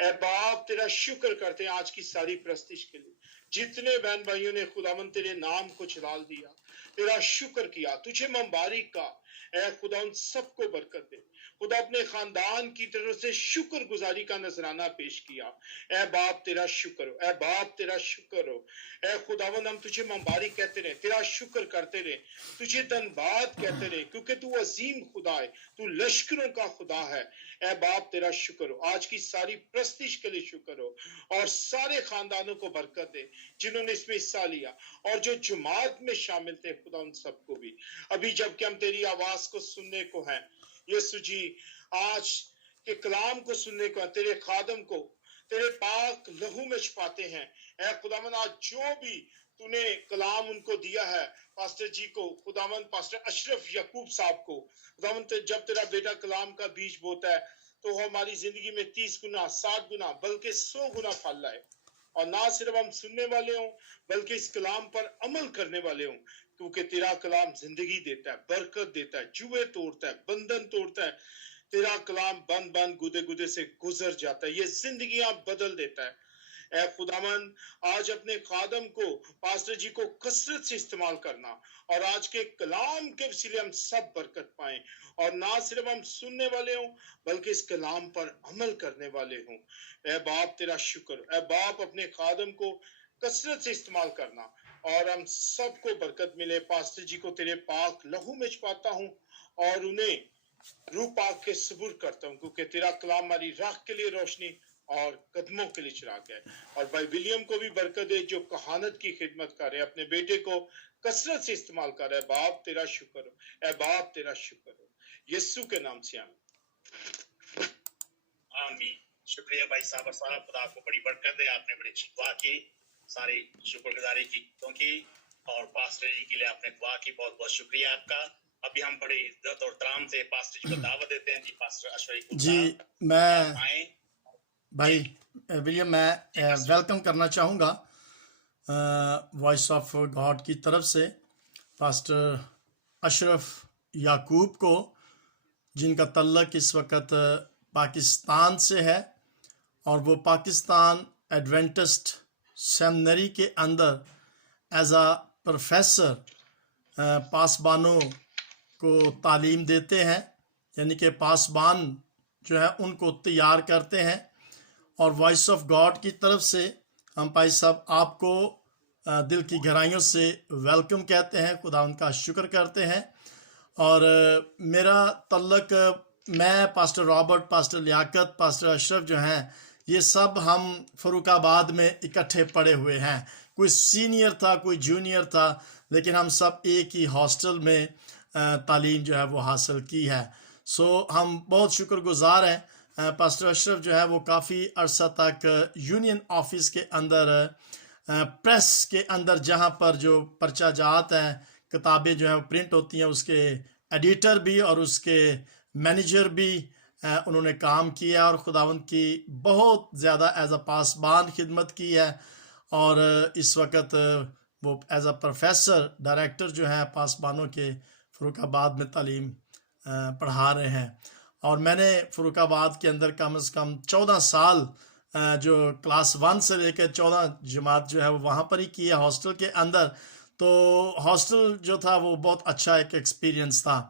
اے باپ تیرا شکر کرتے ہیں آج کی ساری پرستش کے لیے، جتنے بہن بھائیوں نے خداوند تیرے نام کو چلال دیا، تیرا شکر کیا، تجھے مبارک کا، اے خدا ان سب کو برکت دے۔ خدا اپنے خاندان کی طرف سے شکر گزاری کا نذرانہ پیش کیا۔ اے باپ تیرا شکر ہو، اے باپ تیرا شکر ہو، اے خداوند ہم تجھے مبارک کہتے رہے، تیرا شکر کرتے رہے، تجھے دھنیواد کہتے رہے، کیونکہ تو عظیم خدا ہے، تو لشکروں کا خدا ہے۔ اے باپ تیرا شکر ہو، آج کی ساری پرستش کے لیے شکر ہو، اور سارے خاندانوں کو برکت دے جنہوں نے اس میں حصہ لیا، اور جو جماعت میں شامل تھے خدا ان سب کو بھی۔ ابھی جب کہ ہم تیری آواز کو سننے کو ہیں یسو جی، آج کے کلام کو سننے کو ہے، تیرے خادم کو تیرے پاک لہو میں چھپاتے ہیں۔ اے خداوند آج جو بھی تو نے کلام ان کو دیا ہے، پاسٹر جی کو، خداوند پاسٹر اشرف یعقوب صاحب کو، خداوند جب تیرا بیٹا کلام کا بیج بوتا ہے تو وہ ہماری زندگی میں 30 گنا 60 گنا بلکہ 100 گنا پھل لائے، اور نہ صرف ہم سننے والے ہوں بلکہ اس کلام پر عمل کرنے والے ہوں، کیونکہ تیرا کلام زندگی دیتا ہے، برکت دیتا ہے، جوئے توڑتا ہے، بندھن توڑتا ہے۔ تیرا کلام بند بند گدے گدے سے گزر جاتا ہے، یہ زندگیاں بدل دیتا ہے۔ اے خداوند آج اپنے خادم کو، پاسٹر جی کو کثرت سے استعمال کرنا، اور آج کے کلام کے وسیلے ہم سب برکت پائیں، اور نہ صرف ہم سننے والے ہوں بلکہ اس کلام پر عمل کرنے والے ہوں۔ اے باپ تیرا شکر، اے باپ اپنے خادم کو کثرت سے استعمال کرنا، اور ہم سب کو برکت ملے۔ پاسٹر جی کو تیرے پاک لہو میں چھپاتا ہوں، اور انہیں روح پاک کے سبر کرتا ہوں، کیونکہ تیرا کلام ہماری راہ کے لیے روشنی اور قدموں کے لیے چراغ ہے۔ اور بھائی ولیم کو بھی برکت دے جو کہانت کی خدمت کر رہے ہیں، اپنے بیٹے کو کثرت سے استعمال کر رہا ہے۔ باپ تیرا شکر ہو، اے باپ تیرا شکر ہو، یسوع کے نام سے آمین۔ آمین۔ شکریہ بھائی صابر صاحب، خدا آپ کو بڑی برکت دے، آپ نے بڑی اچھی دعا کی، ساری شکر گزاری کی گیتوں کی، اور پاسٹر جی کے لیے آپ نے دعا کی، بہت بہت شکریہ آپ کا۔ ابھی ہم بڑی عزت اور احترام سے پاسٹر جی کو دعوت دیتے ہیں۔ جی پاسٹر اشرف جی میں آئیں بھائی ولیم، میں پاسٹر۔ ویلکم کرنا چاہوں گا وائس آف گاڈ کی طرف سے پاسٹر اشرف یعقوب کو، جن کا تعلق اس وقت پاکستان سے ہے، اور وہ پاکستان ایڈوینٹسٹ سیمنری کے اندر ایز اے پروفیسر پاسبانوں کو تعلیم دیتے ہیں، یعنی کہ پاسبان جو ہے ان کو تیار کرتے ہیں۔ اور وائس آف گاڈ کی طرف سے ہم بھائی صاحب آپ کو دل کی گہرائیوں سے ویلکم کہتے ہیں، خدا ان کا شکر کرتے ہیں۔ اور میرا تعلق، میں پاسٹر رابرٹ، پاسٹر لیاقت، پاسٹر اشرف جو ہیں، یہ سب ہم فروخ آباد میں اکٹھے پڑے ہوئے ہیں، کوئی سینئر تھا کوئی جونیئر تھا، لیکن ہم سب ایک ہی ہاسٹل میں تعلیم جو ہے وہ حاصل کی ہے۔ سو ہم بہت شکر گزار ہیں۔ پاسٹر اشرف جو ہے وہ کافی عرصہ تک یونین آفس کے اندر، پریس کے اندر، جہاں پر جو پرچہ جات ہیں، کتابیں جو ہیں وہ پرنٹ ہوتی ہیں، اس کے ایڈیٹر بھی اور اس کے مینیجر بھی انہوں نے کام کیا، اور خداوند کی بہت زیادہ ایز اے پاسبان خدمت کی ہے، اور اس وقت وہ ایز اے پروفیسر ڈائریکٹر جو ہیں پاسبانوں کے فروخ آباد میں تعلیم پڑھا رہے ہیں۔ اور میں نے فروخ آباد کے اندر کم از کم 14 سال جو کلاس 1 سے لے کے 14 جماعت جو ہے وہ وہاں پر ہی کی ہے، ہاسٹل کے اندر۔ تو ہاسٹل جو تھا وہ بہت اچھا ایک ایکسپیرینس تھا،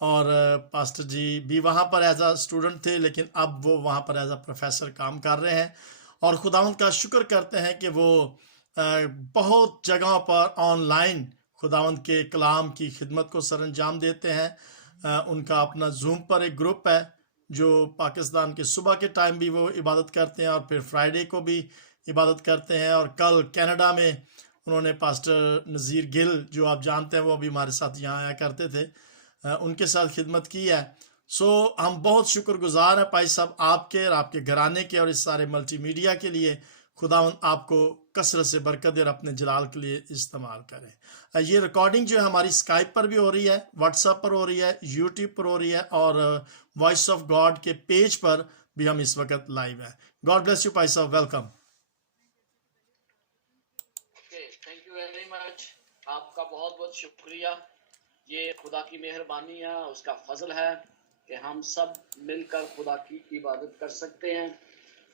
اور پاسٹر جی بھی وہاں پر ایز اے اسٹوڈنٹ تھے، لیکن اب وہ وہاں پر ایز اے پروفیسر کام کر رہے ہیں، اور خداوند کا شکر کرتے ہیں کہ وہ بہت جگہوں پر آن لائن خداوند کے کلام کی خدمت کو سر انجام دیتے ہیں۔ ان کا اپنا زوم پر ایک گروپ ہے جو پاکستان کے صبح کے ٹائم بھی وہ عبادت کرتے ہیں، اور پھر فرائیڈے کو بھی عبادت کرتے ہیں۔ اور کل کینیڈا میں انہوں نے پاسٹر نذیر گل، جو آپ جانتے ہیں، وہ بھی ہمارے ساتھ یہاں آیا کرتے تھے، ان کے ساتھ خدمت کی ہے۔ سو ہم بہت شکر گزار ہیں بھائی صاحب آپ کے اور آپ کے گھرانے کے اور اس سارے ملٹی میڈیا کے لیے۔ خداوند آپ کو کثرت سے برکت دے اور اپنے جلال کے لیے استعمال کریں۔ یہ ریکارڈنگ جو ہے ہماری سکائپ پر بھی ہو رہی ہے، واٹس ایپ پر ہو رہی ہے، یوٹیوب پر ہو رہی ہے، اور وائس آف گاڈ کے پیج پر بھی ہم اس وقت لائیو ہیں۔ گاڈ بلیس یو بھائی صاحب، welcome. Thank you very much, آپ کا بہت بہت شکریہ۔ یہ خدا کی مہربانی ہے، اس کا فضل ہے کہ ہم سب مل کر خدا کی عبادت کر سکتے ہیں۔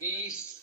20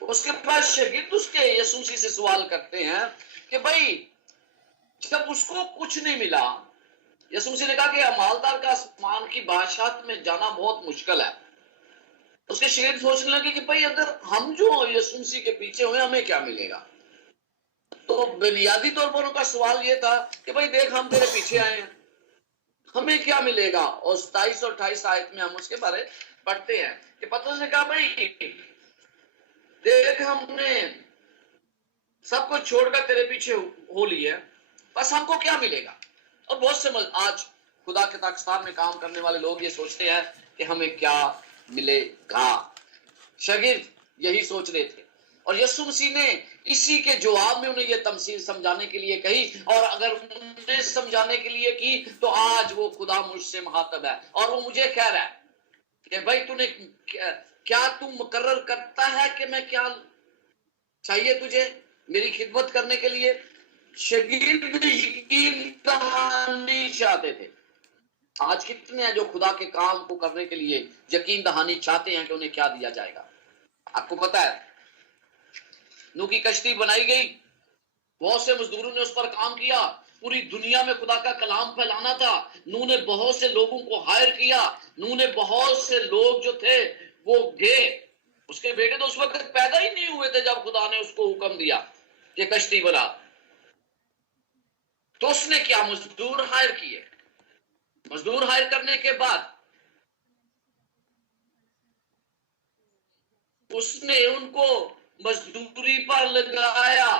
اس کے بعد شاگرد اس کے یسوع مسیح سے سوال کرتے ہیں کہ بھائی جب اس کو کچھ نہیں ملا، یسوع مسیح نے کہا کہ مالدار کا آسمان کی بادشاہت میں جانا بہت مشکل ہے. اس کے شاگرد سوچنے لگے کہ بھائی اگر ہم جو یسوع مسیح کے پیچھے ہوئے ہمیں کیا ملے گا. تو بنیادی طور پر ان کا سوال یہ تھا کہ بھائی دیکھ ہم تیرے پیچھے آئے ہیں، ہمیں کیا ملے گا. اور 27 اور 28 آیت میں ہم اس کے بارے پڑھتے ہیں کہ پترس نے کہا بھائی دیکھ ہم نے سب کو چھوڑ کر تیرے پیچھے ہو لی ہے، بس ہم کو کیا ملے گا. اور بہت سے آج خدا کے پاکستان میں کام کرنے والے لوگ یہ سوچتے ہیں کہ ہمیں کیا ملے گا. شاگرد یہی سوچ رہے تھے اور یسوع مسیح نے اسی کے جواب میں انہیں یہ تمثیل سمجھانے کے لیے کہی، اور اگر انہیں سمجھانے کے لیے کی تو آج وہ خدا مجھ سے مخاطب ہے اور وہ مجھے کہہ رہا ہے کہ بھائی کیا تو مقرر کرتا ہے کہ میں کیا چاہیے تجھے میری خدمت کرنے کے لیے. شاگرد یقین دہانی چاہتے تھے. آج کتنے ہیں جو خدا کے کام کو کرنے کے لیے یقین دہانی چاہتے ہیں کہ انہیں کیا دیا جائے گا. آپ کو پتا ہے نوح کی کشتی بنائی گئی، بہت سے مزدوروں نے اس پر کام کیا، پوری دنیا میں خدا کا کلام پھیلانا تھا. نوح نے بہت سے لوگوں کو ہائر کیا، نوح نے بہت سے لوگ جو تھے وہ گئے. اس کے بیٹے تو اس وقت پیدا ہی نہیں ہوئے تھے جب خدا نے اس کو حکم دیا کہ کشتی بنا. تو اس نے کیا مزدور ہائر کیے. مزدور ہائر کرنے کے بعد اس نے ان کو مزدوری پر لگایا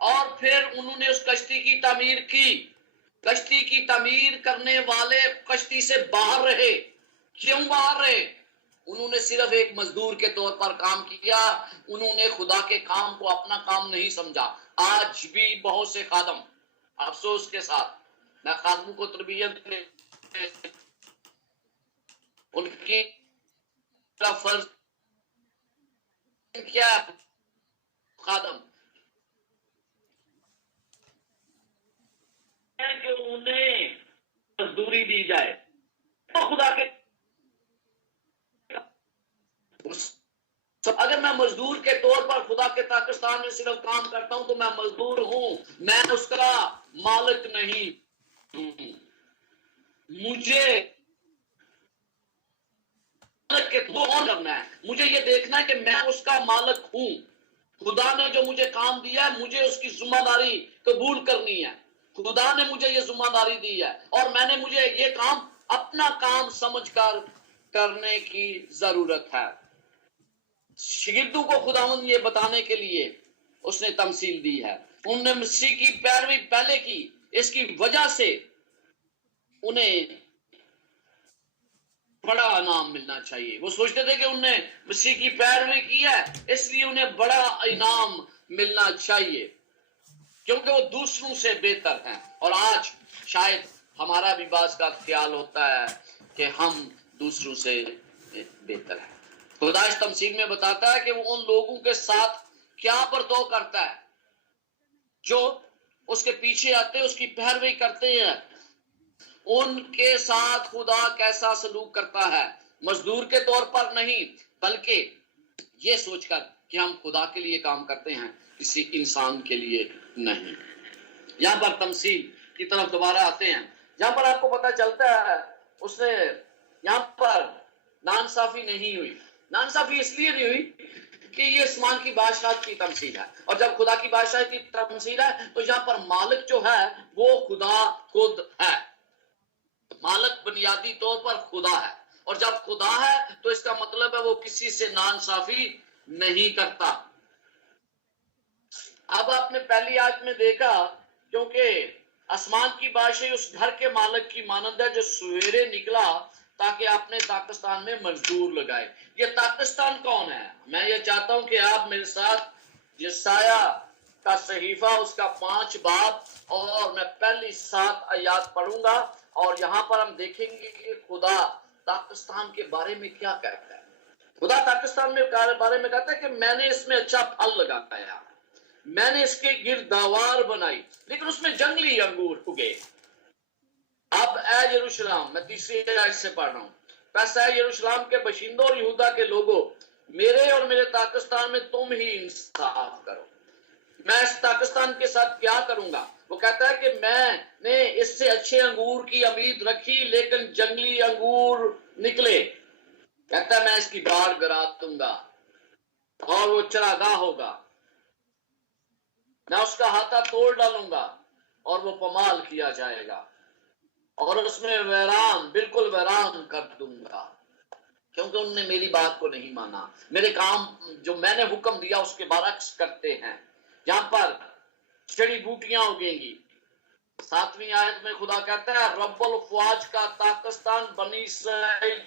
اور پھر انہوں نے اس کشتی کی تعمیر کی. کشتی کی تعمیر کرنے والے کشتی سے باہر رہے. کیوں باہر رہے؟ انہوں نے صرف ایک مزدور کے طور پر کام کیا، انہوں نے خدا کے کام کو اپنا کام نہیں سمجھا. آج بھی بہت سے خادم، افسوس کے ساتھ میں خادموں کو تربیت ان کی فرض کیا خادم کہ انہیں مزدوری دی جائے. تو خدا کے اگر میں مزدور کے طور پر خدا کے پاکستان میں صرف کام کرتا ہوں تو میں مزدور ہوں، میں اس کا مالک نہیں ہوں. مجھے کرنا ہے، مجھے یہ دیکھنا ہے کہ میں اس کا مالک ہوں. خدا نے جو مجھے کام دیا ہے مجھے اس کی ذمہ داری قبول کرنی ہے. خدا نے مجھے یہ ذمہ داری دی ہے اور میں نے مجھے یہ کام اپنا کام سمجھ کر کرنے کی ضرورت ہے. شاگردوں کو خداوند یہ بتانے کے لیے اس نے تمثیل دی ہے. انہوں نے مسیح کی پیروی پہلے کی، اس کی وجہ سے انہیں بڑا انعام ملنا چاہیے. وہ سوچتے تھے کہ انہوں نے مسیح کی پیروی کی ہے اس لیے انہیں بڑا انعام ملنا چاہیے کیونکہ وہ دوسروں سے بہتر ہیں. اور آج شاید ہمارا بھی بعض کا خیال ہوتا ہے کہ ہم دوسروں سے بہتر ہیں. خدا اس تمثیل میں بتاتا ہے کہ وہ ان لوگوں کے ساتھ کیا برتاؤ کرتا ہے جو اس کے پیچھے آتے اس کی پیروی کرتے ہیں. ان کے ساتھ خدا کیسا سلوک کرتا ہے، مزدور کے طور پر نہیں بلکہ یہ سوچ کر کہ ہم خدا کے لیے کام کرتے ہیں، کسی انسان کے لیے نہیں. یہاں پر تمثیل کی طرف دوبارہ آتے ہیں. یہاں پر آپ کو پتہ چلتا ہے اس نے یہاں پر ناانصافی نہیں ہوئی. ناانصافی اس لیے نہیں ہوئی کہ یہ آسمان کی بادشاہت کی تمثیل ہے، اور جب خدا کی بادشاہت کی تمثیل ہے تو یہاں پر مالک جو ہے وہ خدا خود ہے. مالک بنیادی طور پر خدا ہے، اور جب خدا ہے تو اس کا مطلب ہے وہ کسی سے ناانصافی نہیں کرتا. اب آپ نے پہلی آیت میں دیکھا کیونکہ آسمان کی بادشاہی اس گھر کے مالک کی مانند ہے جو سویرے نکلا تاکہ اپنے پاکستان میں مزدور لگائے. یہ پاکستان کون ہے؟ میں یہ چاہتا ہوں کہ آپ میرے ساتھ یسایہ کا صحیفہ اس کا 5 باب اور میں پہلی 7 آیات پڑھوں گا، اور یہاں پر ہم دیکھیں گے کہ خدا پاکستان کے بارے میں کیا کہتا ہے. خدا پاکستان میں بارے میں کہتا ہے کہ میں نے اس میں اچھا پھل لگایا، میں نے اس کے گرداوار بنائی لیکن اس میں جنگلی انگور اگے. اب اے یروشلم، میں تیسری آیت سے پڑھ رہا ہوں، پس اے یروشلم کے باشندوں اور یہودا کے لوگوں، میرے اور میرے پاکستان میں تم ہی انصاف کرو. میں اس پاکستان کے ساتھ کیا کروں گا؟ وہ کہتا ہے کہ میں نے اس سے اچھے انگور کی امید رکھی لیکن جنگلی انگور نکلے. کہتا ہے میں اس کی باڑ گرا دوں گا اور وہ چراگاہ ہوگا. میں اس کا ہاتھا توڑ ڈالوں گا اور وہ پمال کیا جائے گا اور اس میں ویران، بالکل ویران کر دوں گا، کیونکہ انہوں نے میری بات کو نہیں مانا. میرے کام جو میں نے حکم دیا اس کے برعکس کرتے ہیں. جہاں پر جڑی بوٹیاں اگیں گی. 7ویں آیت میں خدا کہتا ہے رب الفواج کا پاکستان بنی اسرائیل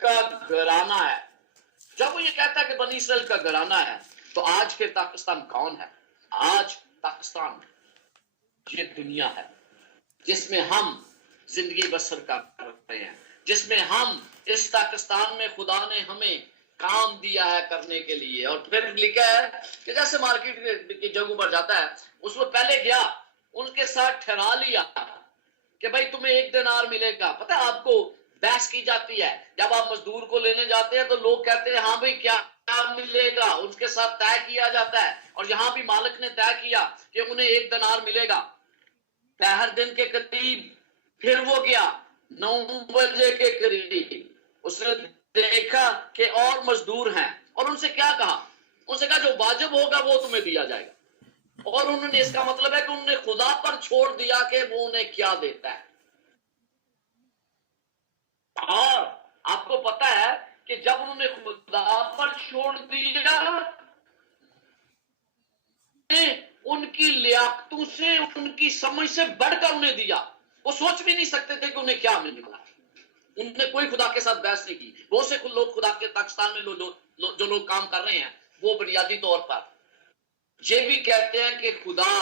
کا گھرانہ ہے. جب وہ یہ کہتا ہے کہ بنی اسرائیل کا گھرانہ ہے تو آج کے پاکستان کون ہے؟ آج پاکستان یہ دنیا ہے جس میں ہم زندگی بسر کر رہے ہیں، جس میں ہم اس پاکستان میں خدا نے ہمیں کام دیا ہے کرنے کے لیے. اور پھر لکھا ہے کہ جیسے مارکیٹ کی جگہوں پر جاتا ہے، اس وقت پہلے گیا ان کے ساتھ ٹھہرا لیا کہ بھائی تمہیں 1 دینار ملے گا. پتہ ہے آپ کو بحث کی جاتی ہے جب آپ مزدور کو لینے جاتے ہیں تو لوگ کہتے ہیں ہاں بھائی کیا ملے گا، ان کے ساتھ طے کیا جاتا ہے. اور یہاں بھی مالک نے طے کیا کہ انہیں 1 دینار ملے گا. پہر دن کے قریب پھر وہ گیا 9 بجے کے قریب، اس نے دیکھا کہ اور مزدور ہیں اور ان سے کیا کہا؟ ان سے کہا جو واجب ہوگا وہ تمہیں دیا جائے گا. اور انہوں نے اس کا مطلب ہے کہ انہوں نے خدا پر چھوڑ دیا کہ وہ انہیں کیا دیتا ہے. اور آپ کو پتا ہے کہ جب انہوں نے خدا پر چھوڑ دیا ان کی لیاقتوں سے، ان کی سمجھ سے بڑھ کر انہیں دیا. وہ سوچ بھی نہیں سکتے تھے کہ انہیں کیا ملے. انہوں نے کوئی خدا کے ساتھ بحث نہیں کی. بہت سے لوگ خدا کے پاکستان میں جو لوگ کام کر رہے ہیں وہ بنیادی طور پر یہ بھی کہتے ہیں کہ خدا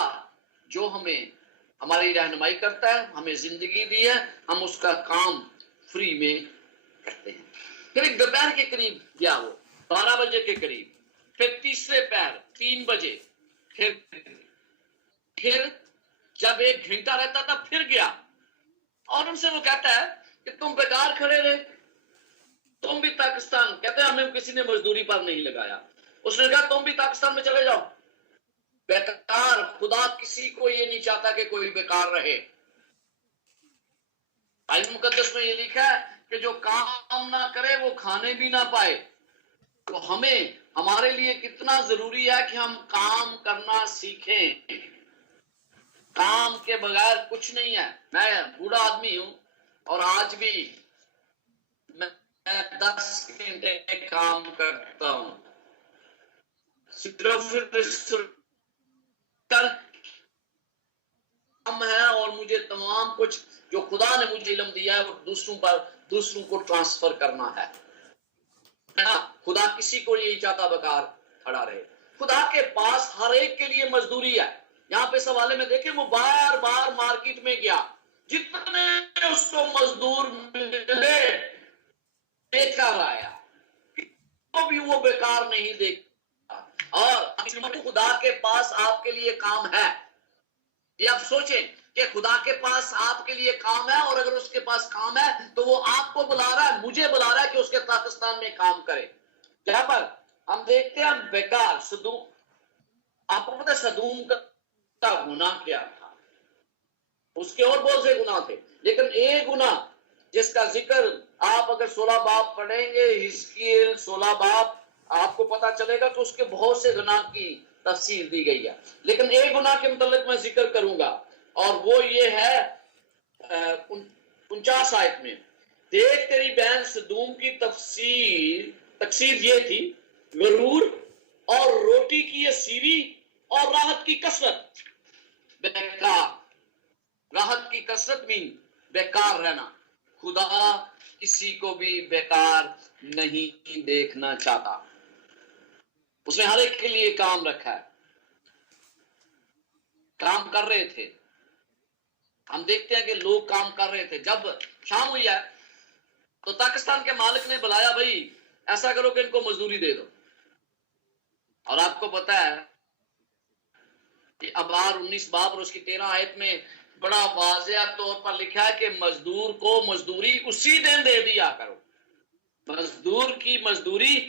جو ہماری رہنمائی کرتا ہے، ہمیں زندگی دی ہے، ہم اس کا کام فری میں کرتے ہیں. پھر ایک دوپہر کے قریب گیا، وہ 12 بجے کے قریب، پھر تیسرے پہر 3 بجے، پھر جب 1 گھنٹہ رہتا تھا پھر گیا اور ان سے وہ کہتا ہے کہ تم بیکار کھڑے رہے، تم بھی پاکستان. کہتے ہیں ہمیں کسی نے مزدوری پر نہیں لگایا. اس نے کہا تم بھی پاکستان میں چلے جاؤ. بیکار، خدا کسی کو یہ نہیں چاہتا کہ کوئی بیکار رہے. بائبل مقدس میں یہ لکھا ہے کہ جو کام نہ کرے وہ کھانے بھی نہ پائے. تو ہمارے لیے کتنا ضروری ہے کہ ہم کام کرنا سیکھیں. کام کے بغیر کچھ نہیں ہے. میں بوڑھا آدمی ہوں اور آج بھی میں 10 گھنٹے کام کرتا ہوں. صرف کام ہے اور مجھے تمام کچھ جو خدا نے مجھے علم دیا ہے وہ دوسروں کو ٹرانسفر کرنا ہے. خدا کسی کو نہیں چاہتا بیکار کھڑا رہے. خدا کے پاس ہر ایک کے لیے مزدوری ہے. یہاں پہ سوالے میں دیکھیں وہ بار بار مارکیٹ میں گیا، جتنے اس کو مزدور ملے لے کر آیا، تو بھی وہ بیکار نہیں دیکھتا. اور خدا کے پاس آپ کے لیے کام ہے. یہ آپ سوچیں کہ خدا کے پاس آپ کے لیے کام ہے، اور اگر اس کے پاس کام ہے تو وہ آپ کو بلا رہا ہے، مجھے بلا رہا ہے کہ اس کے پاکستان میں کام کرے. جہاں پر ہم دیکھتے ہیں بیکار صدوم. آپ کو پتہ ہے صدوم کا گناہ کیا تھا؟ اس کے اور بہت سے گناہ تھے، لیکن ایک گناہ جس کا ذکر آپ اگر 16 باب پڑھیں گے، حزقیل 16 باب، آپ کو پتا چلے گا کہ اس کے بہت سے گناہ کی تفسیر دی گئی ہے. لیکن ایک گناہ کے متعلق میں ذکر کروں گا اور وہ یہ ہے 49 آیت میں، دیکھ تیری بہن صدوم کی تقصیر یہ تھی، غرور اور روٹی کی اسیری اور راحت کی کثرت. بیکار، راحت کی کثرت میں بیکار رہنا. خدا کسی کو بھی بیکار نہیں دیکھنا چاہتا. اس نے ہر ایک کے لیے کام رکھا ہے. کام کر رہے تھے. ہم دیکھتے ہیں کہ لوگ کام کر رہے تھے. جب شام ہوئی ہے تو پاکستان کے مالک نے بلایا، بھائی ایسا کرو کہ ان کو مزدوری دے دو. اور آپ کو پتا ہے کہ ابار 19 باب اور اس کی 13 آیت میں بڑا واضح طور پر لکھا ہے کہ مزدور کو مزدوری اسی دن دے دیا کرو. مزدور کی مزدوری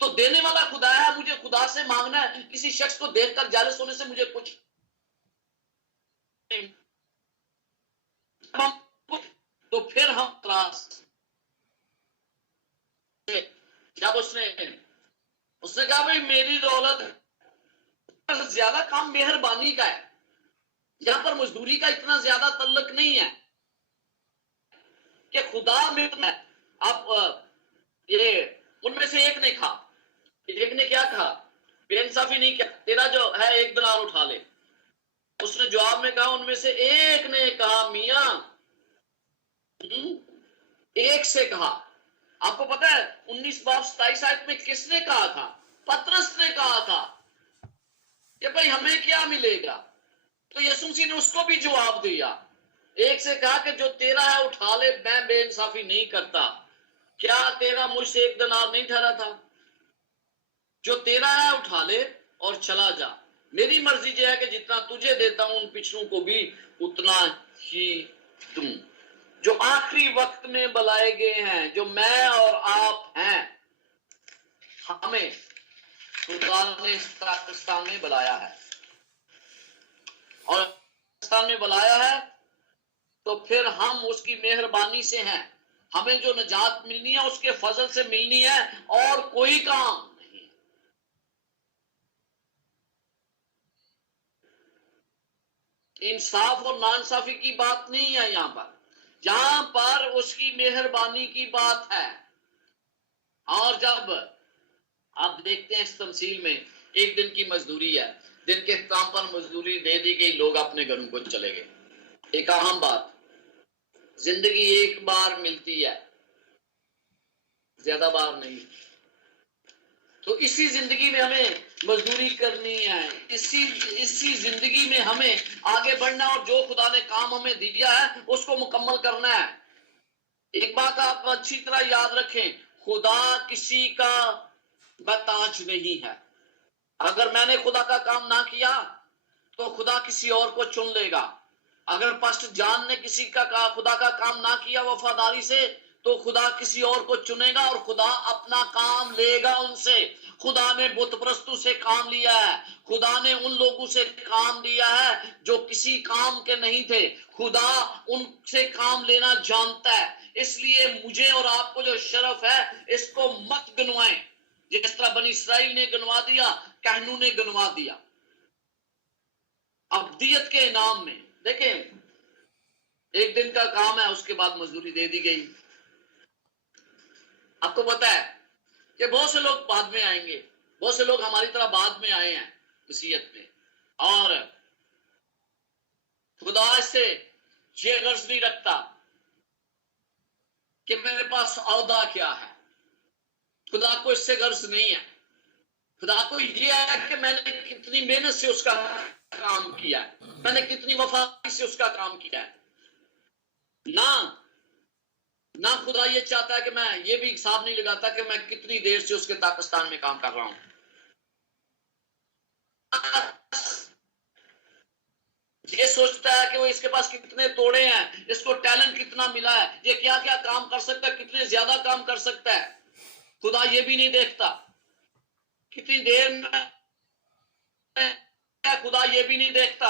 تو دینے والا خدا ہے, مجھے خدا سے مانگنا ہے. کسی شخص کو دیکھ کر جالس ہونے سے مجھے کچھ نہیں. تو پھر ہم تراس, جب اس نے کہا بھئی میری دولت زیادہ کام مہربانی کا ہے, یہاں پر مزدوری کا اتنا زیادہ تعلق نہیں ہے کہ خدا میں. اب یہ ان میں سے ایک نے کہا, ایک نے کیا کہا, بے انصافی نہیں کیا, تیرا جو ہے 1 دینار اٹھا لے. اس نے جواب میں کہا, ان میں سے ایک نے کہا میاں, ایک سے کہا. آپ کو پتا ہے 19 باب 27 آیت میں کس نے کہا تھا؟ پترس نے کہا تھا کہ بھئی ہمیں کیا ملے گا. تو یسوع مسیح نے اس کو بھی جواب دیا. ایک سے کہا کہ جو تیرا ہے اٹھا لے, میں بے انصافی نہیں کرتا. کیا تیرا مجھ سے 1 دینار نہیں ٹھہرا تھا؟ جو تیرا ہے اٹھا لے اور چلا جا. میری مرضی یہ ہے کہ جتنا تجھے دیتا ہوں ان پچھلوں کو بھی اتنا ہی دوں. جو آخری وقت میں بلائے گئے ہیں, جو میں اور آپ ہیں, ہمیں خدا نے اس پاکستان میں بلایا ہے, اور پاکستان میں بلایا ہے تو پھر ہم اس کی مہربانی سے ہیں. ہمیں جو نجات ملنی ہے اس کے فضل سے ملنی ہے, اور کوئی کام نہیں. انصاف اور ناانصافی کی بات نہیں ہے یہاں پر اس کی مہربانی کی بات ہے. اور جب آپ دیکھتے ہیں اس تمثیل میں 1 دن کی مزدوری ہے, دن کے اختتام پر مزدوری دے دی گئی, لوگ اپنے گھروں کو چلے گئے. ایک اہم بات, زندگی ایک بار ملتی ہے, زیادہ بار نہیں. تو اسی زندگی میں ہمیں مزدوری کرنی ہے, اسی زندگی میں ہمیں آگے بڑھنا, اور جو خدا نے کام ہمیں دیا ہے اس کو مکمل کرنا ہے. ایک بات آپ اچھی طرح یاد رکھیں, خدا کسی کا محتاج نہیں ہے. اگر میں نے خدا کا کام نہ کیا تو خدا کسی اور کو چن لے گا. اگر پاسٹر جان نے خدا کا کام نہ کیا وفاداری سے, تو خدا کسی اور کو چنے گا, اور خدا اپنا کام لے گا ان سے. خدا نے بت پرستوں سے کام لیا ہے, خدا نے ان لوگوں سے کام لیا ہے جو کسی کام کے نہیں تھے. خدا ان سے کام لینا جانتا ہے. اس لیے مجھے اور آپ کو جو شرف ہے اس کو مت گنوائیں, جس طرح بنی اسرائیل نے گنوا دیا, کہنوں نے گنوا دیا. ابدیت کے انعام میں دیکھیں 1 دن کا کام ہے, اس کے بعد مزدوری دے دی گئی. آپ کو پتا ہے کہ بہت سے لوگ بعد میں آئیں گے, بہت سے لوگ ہماری طرح بعد میں آئے ہیں مسیحیت میں, اور خدا اس سے یہ غرض نہیں رکھتا کہ میرے پاس عہدہ کیا ہے. خدا کو اس سے غرض نہیں ہے. خدا کو یہ ہے کہ میں نے کتنی محنت سے اس کا کام کیا ہے, میں نے کتنی وفاداری سے اس کا کام کیا ہے. نہ خدا یہ چاہتا ہے کہ میں یہ بھی حساب نہیں لگاتا کہ میں کتنی دیر سے اس کے پاکستان میں کام کر رہا ہوں. یہ سوچتا ہے کہ وہ اس کے پاس کتنے توڑے ہیں, اس کو ٹیلنٹ کتنا ملا ہے, یہ کیا کیا کام کر سکتا ہے, کتنے زیادہ کام کر سکتا ہے. خدا یہ بھی نہیں دیکھتا کتنی دیر میں, خدا یہ بھی نہیں دیکھتا.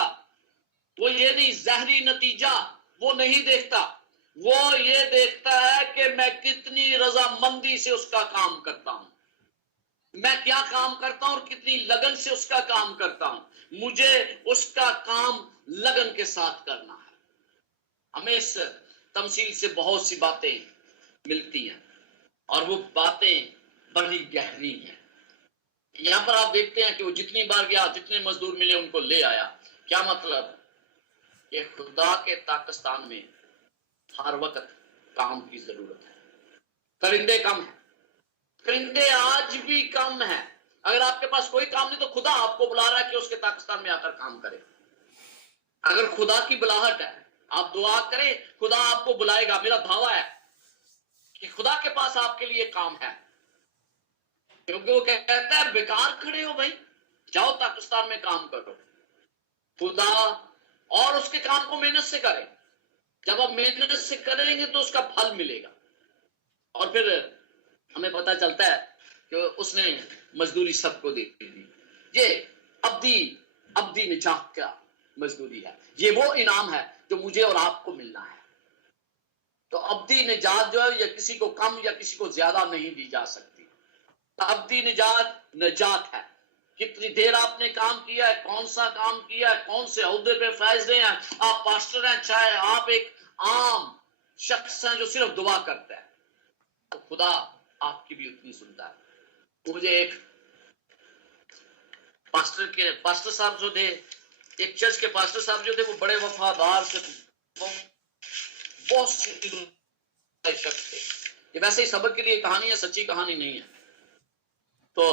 وہ یہ نہیں, ظاہری نتیجہ وہ نہیں دیکھتا. وہ یہ دیکھتا ہے کہ میں کتنی رضامندی سے اس کا کام کرتا ہوں, میں کیا کام کرتا ہوں اور کتنی لگن سے اس کا کام کرتا ہوں. مجھے اس کا کام لگن کے ساتھ کرنا ہے. ہمیں اس تمثیل سے بہت سی باتیں ملتی ہیں, اور وہ باتیں بڑی گہری ہیں. یہاں پر آپ دیکھتے ہیں کہ وہ جتنی بار گیا, جتنے مزدور ملے ان کو لے آیا. کیا مطلب؟ کہ خدا کے پاکستان میں ہر وقت کام کی ضرورت ہے. کرندے کم ہیں, کرندے آج بھی کم ہیں. اگر آپ کے پاس کوئی کام نہیں تو خدا آپ کو بلا رہا ہے کہ اس کے پاکستان میں آ کر کام کرے. اگر خدا کی بلاہٹ ہے, آپ دعا کریں, خدا آپ کو بلائے گا. میرا دعویٰ ہے کہ خدا کے پاس آپ کے لیے کام ہے, کیونکہ وہ کہتا ہے بیکار کھڑے ہو بھائی, جاؤ پاکستان میں کام کرو. خدا اور اس کے کام کو محنت سے کریں. جب آپ محنت سے کریں گے تو اس کا پھل ملے گا. اور پھر ہمیں پتہ چلتا ہے کہ اس نے مزدوری سب کو دے دی. یہ ابدی نجات کا مزدوری ہے. یہ وہ انعام ہے جو مجھے اور آپ کو ملنا ہے. تو ابدی نجات جو ہے یہ کسی کو کم یا کسی کو زیادہ نہیں دی جا سکتی. ابدی نجات ہے. کتنی دیر آپ نے کام کیا ہے, کون سا کام کیا ہے, کون سے عہدے پہ فائز رہے ہیں, آپ پاسٹر ہیں چاہے آپ ایک عام شخص ہیں جو صرف دعا کرتا ہے, تو خدا آپ کی بھی اتنی سنتا ہے. مجھے ایک پاسٹر صاحب جو تھے, ایک چرچ کے پاسٹر صاحب جو تھے, وہ بڑے وفادار سے بہت شخص تھے. یہ ویسے ہی سبق کے لیے کہانی ہے, سچی کہانی نہیں ہے. تو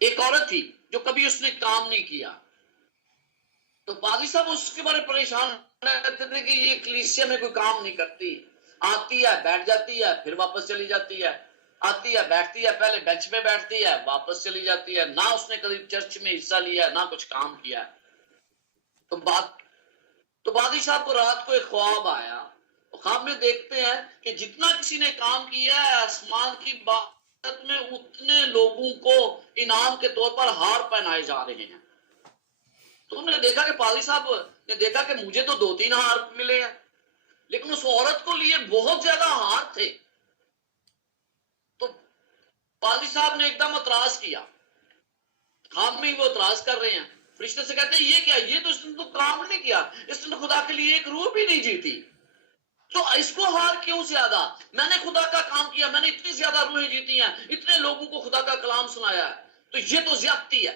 ایک عورت تھی جو کبھی اس نے کام نہیں کیا, تو پادری صاحب اس کے بارے پریشان رہتے تھے کہ یہ کلیسیا میں کوئی کام نہیں کرتی, آتی ہے بیٹھ جاتی ہے پھر واپس چلی جاتی ہے, آتی ہے بیٹھتی ہے, پہلے بینچ پہ بیٹھتی ہے واپس چلی جاتی ہے, نہ اس نے کبھی چرچ میں حصہ لیا نہ کچھ کام کیا. تو پادری صاحب کو رات کو ایک خواب آیا. خواب میں دیکھتے ہیں کہ جتنا کسی نے کام کیا ہے آسمان کی بات میں اتنے لوگوں کو انعام کے طور پر ہار پہنائے جا رہے ہیں. تو انہوں نے دیکھا کہ پادری صاحب نے دیکھا کہ مجھے تو 2-3 ہار ملے ہیں, لیکن اس عورت کو لیے بہت زیادہ ہار تھے. تو پادری صاحب نے ایک دم اعتراض کیا. خواب میں ہی وہ اعتراض کر رہے ہیں. فرشتے سے کہتے ہیں یہ کیا, یہ تو اس نے تو کام نہیں کیا, اس نے خدا کے لیے ایک روح بھی نہیں جیتی, تو اس کو ہار کیوں زیادہ؟ میں نے خدا کا کام کیا, میں نے اتنی زیادہ روحیں جیتی ہیں, اتنے لوگوں کو خدا کا کلام سنایا ہے, تو یہ تو زیادتی ہے.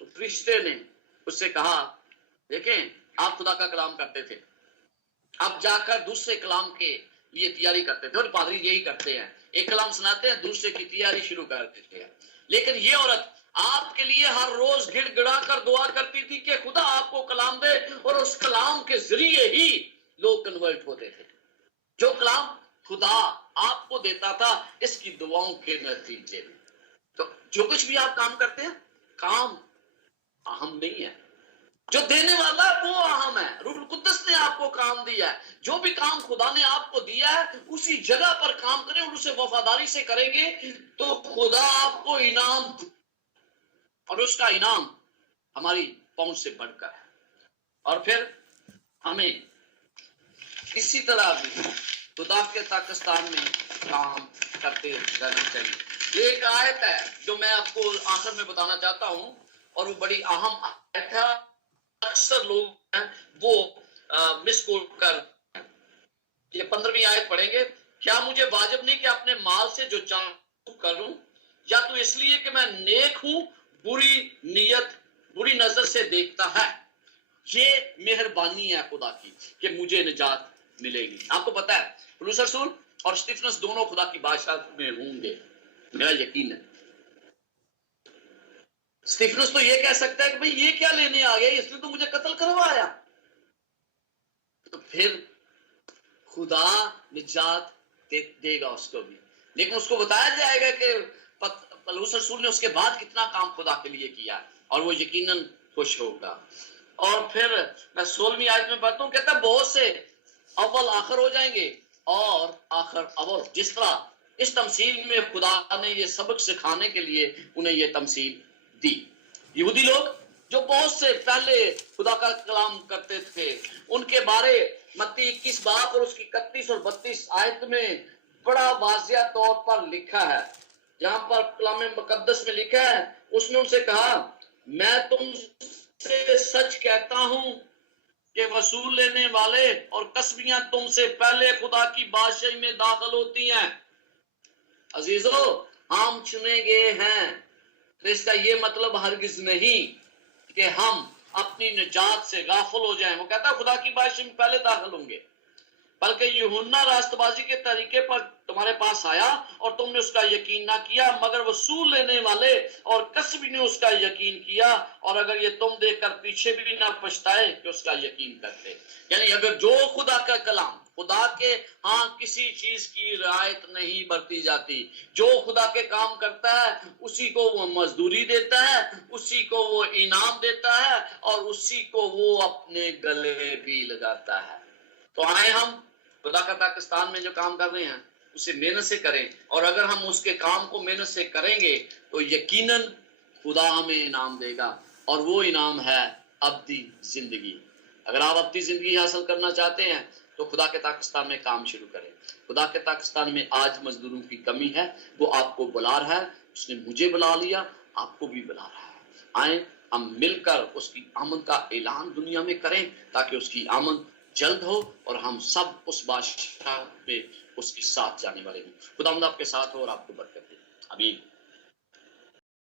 تو فرشتے نے اس سے کہا دیکھیں آپ خدا کا کلام کرتے تھے, آپ جا کر دوسرے کلام کے لیے تیاری کرتے تھے, اور پادری یہی کرتے ہیں, ایک کلام سناتے ہیں دوسرے کی تیاری شروع کر دیتے ہیں. لیکن یہ عورت آپ کے لیے ہر روز گڑ گڑا کر دعا کرتی تھی کہ خدا آپ کو کلام دے, اور اس کلام کے ذریعے ہی لوگ کنورٹ ہوتے تھے. جو کلام خدا آپ کو دیتا تھا اس کی دعاؤں کے نتیجے میں. تو جو کچھ بھی آپ کام کرتے ہیں, کام اہم نہیں ہے, جو دینے والا وہ اہم ہے. روح القدس نے آپ کو کام دیا ہے, جو بھی کام خدا نے آپ کو دیا ہے اسی جگہ پر کام کریں اور اسے وفاداری سے کریں گے تو خدا آپ کو انعام, اور اس کا انعام ہماری پہنچ سے بڑھ کر ہے. اور پھر ہمیں اسی طرح بھی خدا کے پاکستان میں کام کرتے رہنا چاہیے. یہ ایک آیت ہے جو میں آپ کو آخر میں بتانا چاہتا ہوں, اور وہ بڑی اہم آیت ہے. اکثر لوگ ہیں وہ مس کول کر, یہ 15ویں آیت پڑھیں گے. کیا مجھے واجب نہیں کہ اپنے مال سے جو چاہوں کروں, یا تو اس لیے کہ میں نیک ہوں بری نظر سے دیکھتا ہے. یہ مہربانی ہے خدا کی کہ مجھے نجات ملے گی. آپ کو پتا ہے پولس رسول اور اسٹیفنس دونوں خدا کی بادشاہت میں ہوں گے, میرا یقین ہے. اسٹیفنس تو یہ کہہ سکتا ہے کہ بھئی یہ کیا لینے آ گیا, اس نے تو مجھے قتل کروایا. تو پھر خدا نجات دے گا اس کو بھی, لیکن اس کو بتایا جائے گا کہ پولس رسول نے اس کے بعد کتنا کام خدا کے لیے کیا, اور وہ یقیناً خوش ہوگا. اور پھر میں 16ویں آیت میں پڑھتا ہوں, کہتا ہے بہت سے اول آخر ہو جائیں گے اور آخر اول. جس طرح اس تمثیل میں خدا نے یہ سبق سکھانے کے لیے انہیں یہ تمثیل دی. یہودی لوگ جو بہت سے پہلے خدا کا کلام کرتے تھے, ان کے بارے متی 21 باب اور اس کی 31 اور 32 آیت میں بڑا واضح طور پر لکھا ہے. جہاں پر کلام مقدس میں لکھا ہے, اس نے ان سے کہا میں تم سے سچ کہتا ہوں کہ وصول لینے والے اور کسبیاں تم سے پہلے خدا کی بادشاہی میں داخل ہوتی ہیں. عزیزو, ہم چنے گئے ہیں, تو اس کا یہ مطلب ہرگز نہیں کہ ہم اپنی نجات سے غافل ہو جائیں. وہ کہتا ہے خدا کی بادشاہی میں پہلے داخل ہوں گے, بلکہ یوحنا راست بازی کے طریقے پر تمہارے پاس آیا اور تم نے اس کا یقین نہ کیا, مگر وصول لینے والے اور کسبی نے اس کا یقین کیا, اور اگر یہ تم دیکھ کر پیچھے بھی نہ پچھتائے کہ اس کا یقین کرتے. یعنی اگر جو خدا کا کلام, خدا کے ہاں کسی چیز کی رعایت نہیں برتی جاتی, جو خدا کے کام کرتا ہے اسی کو وہ مزدوری دیتا ہے, اسی کو وہ انعام دیتا ہے, اور اسی کو وہ اپنے گلے بھی لگاتا ہے. تو آئے ہم خدا کا پاکستان میں جو کام کر رہے ہیں اسے محنت سے کریں، اور اگر ہم اس کے کام کو محنت سے کریں گے تو یقیناً خدا ہمیں انعام دے گا، اور وہ انعام ہے ابدی زندگی۔ اگر آپ ابدی زندگی حاصل کرنا چاہتے ہیں تو خدا کے پاکستان میں کام شروع کریں۔ خدا کے پاکستان میں آج مزدوروں کی کمی ہے، وہ آپ کو بلا رہا ہے، اس نے مجھے بلا لیا، آپ کو بھی بلا رہا ہے۔ آئیں ہم مل کر اس کی آمد کا اعلان دنیا میں کریں تاکہ اس کی آمد جلد ہو اور ہم سب اس بادشاہ میں اس کے ساتھ جانے والے ہوں۔ خدا آپ کے ساتھ ہو اور آپ کو برکت دے، آمین۔